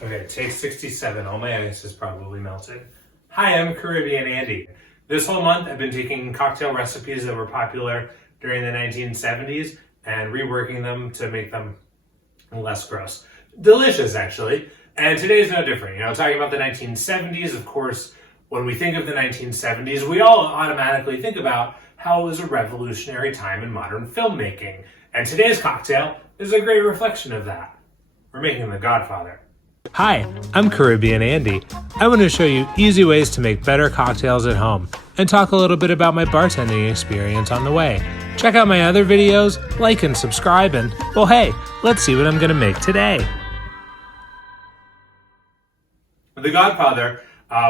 Okay, take 67. All my ice is probably melted. Hi, I'm Caribbean Andy. This whole month I've been taking cocktail recipes that were popular during the 1970s and reworking them to make them less gross. Delicious, actually. And today's no different. You know, talking about the 1970s, of course, when we think of the 1970s, we all automatically think about how it was a revolutionary time in modern filmmaking. And today's cocktail is a great reflection of that. We're making the Godfather. Hi, I'm Caribbean Andy. I want to show you easy ways to make better cocktails at home and talk a little bit about my bartending experience on the way. Check out my other videos, like and subscribe, and, well, hey, let's see what I'm going to make today. The Godfather,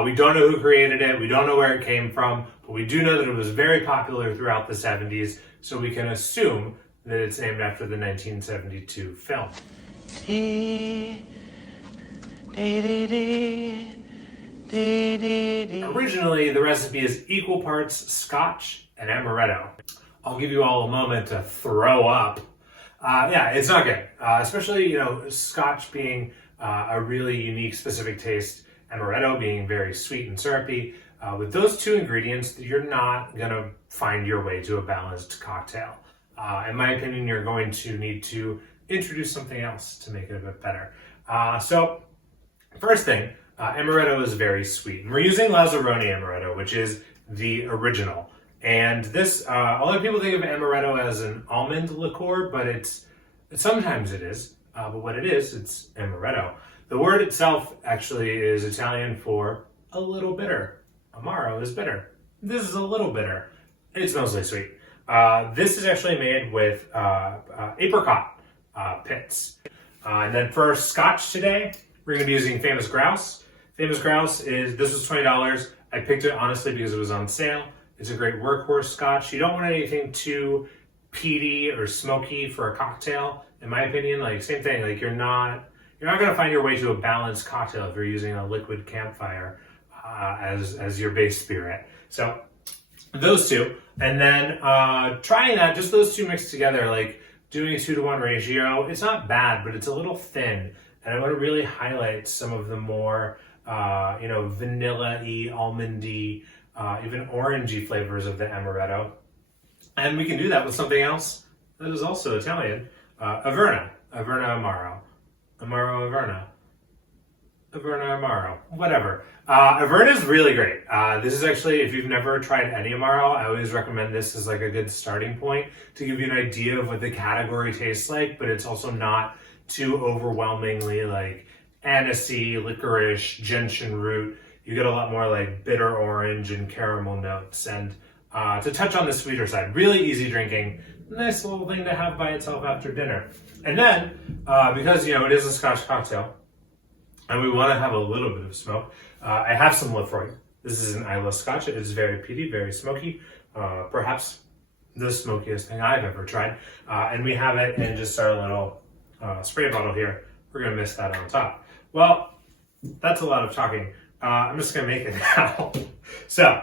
we don't know who created it, we don't know where it came from, but we do know that it was very popular throughout the 70s, so we can assume that it's named after the 1972 film. Originally, the recipe is equal parts Scotch and Amaretto. I'll give you all a moment to throw up. Yeah, it's not good. Especially, Scotch being a really unique, specific taste, Amaretto being very sweet and syrupy. With those two ingredients, you're not going to find your way to a balanced cocktail. In my opinion, you're going to need to introduce something else to make it a bit better. So, first thing, Amaretto is very sweet. And we're using Lazzaroni Amaretto, which is the original. And this, a lot of people think of Amaretto as an almond liqueur, but sometimes it is. But what it is, it's Amaretto. The word itself actually is Italian for a little bitter. Amaro is bitter. This is a little bitter. It's mostly sweet. This is actually made with apricot pits. And then for Scotch today, we're going to be using Famous Grouse. Famous Grouse this was $20. I picked it honestly because it was on sale. It's a great workhorse Scotch. You don't want anything too peaty or smoky for a cocktail. In my opinion, same thing. You're not going to find your way to a balanced cocktail if you're using a liquid campfire as your base spirit. So those two, and then trying that, just those two mixed together, doing a 2-to-1 ratio. It's not bad, but it's a little thin. And I want to really highlight some of the more, vanilla-y, almondy, even orangey flavors of the Amaretto. And we can do that with something else that is also Italian. Averna. Averna Amaro. Amaro Averna. Averna Amaro. Whatever. Averna is really great. This is actually, if you've never tried any Amaro, I always recommend this as a good starting point to give you an idea of what the category tastes like, but it's also not too overwhelmingly anisey, licorice, gentian root. You get a lot more bitter orange and caramel notes. And to touch on the sweeter side, really easy drinking, nice little thing to have by itself after dinner. And then, because it is a Scotch cocktail, and we want to have a little bit of smoke, I have some Lefroy. This is an Islay Scotch. It is very peaty, very smoky, perhaps the smokiest thing I've ever tried. And we have it in just our little spray bottle here. We're going to mist that on top. Well, that's a lot of talking. I'm just going to make it now. So,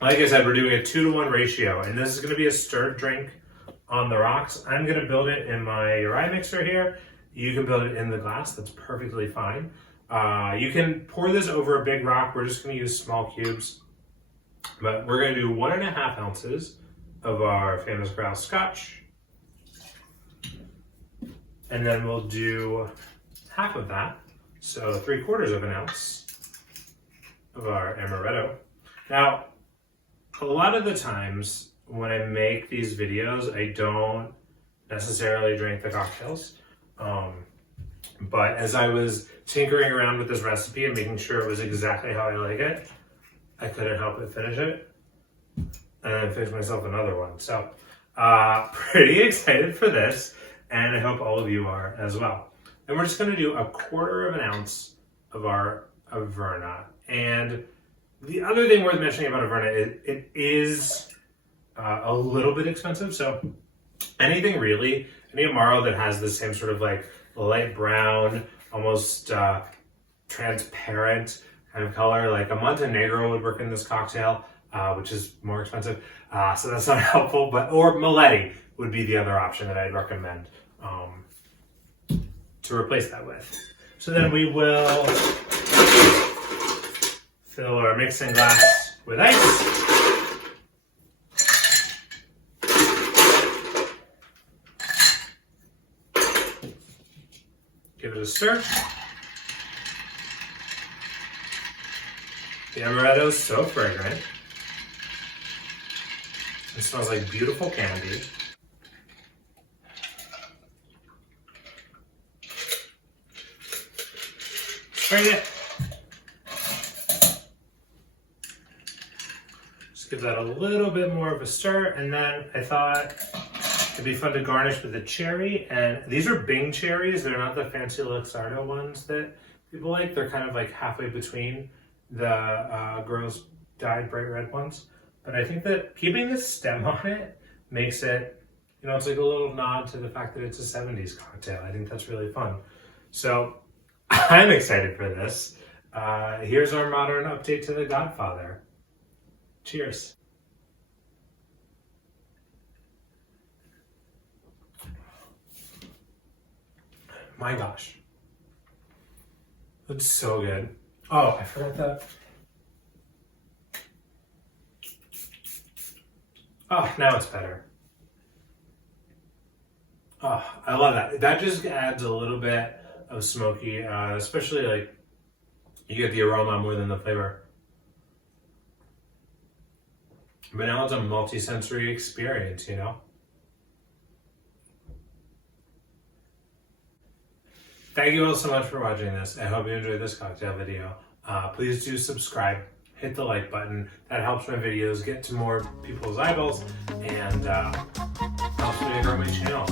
like I said, we're doing a 2-to-1 ratio, and this is going to be a stirred drink on the rocks. I'm going to build it in my rye mixer here. You can build it in the glass. That's perfectly fine. You can pour this over a big rock. We're just going to use small cubes. But we're going to do 1.5 ounces of our Famous Grouse Scotch. And then we'll do half of that. So 3/4 of an ounce of our Amaretto. Now, a lot of the times when I make these videos, I don't necessarily drink the cocktails. But as I was tinkering around with this recipe and making sure it was exactly how I like it, I couldn't help but finish it. And then finish myself another one. So, pretty excited for this, and I hope all of you are as well. And we're just going to do 1/4 of an ounce of our Averna. And the other thing worth mentioning about Averna is it is a little bit expensive. So any Amaro that has the same sort of light brown, almost transparent kind of color, a Montenegro would work in this cocktail, which is more expensive. So that's not helpful, or Maletti would be the other option that I'd recommend to replace that with. So then we will fill our mixing glass with ice. Give it a stir. The amaretto is so fragrant. It smells like beautiful candy. Strain it. Just give that a little bit more of a stir, and then I thought it'd be fun to garnish with a cherry. And these are Bing cherries. They're not the fancy Luxardo ones that people like. They're kind of like halfway between the gross dyed bright red ones. But I think that keeping the stem on it makes it, you know, it's like a little nod to the fact that it's a 70s cocktail. I think that's really fun. So I'm excited for this. Here's our modern update to The Godfather. Cheers. My gosh. That's so good. Oh, I forgot that. Oh, now it's better. Oh, I love that. That just adds a little bit of smoky, especially like you get the aroma more than the flavor. But now it's a multi-sensory experience, you know? Thank you all so much for watching this. I hope you enjoyed this cocktail video. Please do subscribe, hit the like button. That helps my videos get to more people's eyeballs and helps me to grow my channel.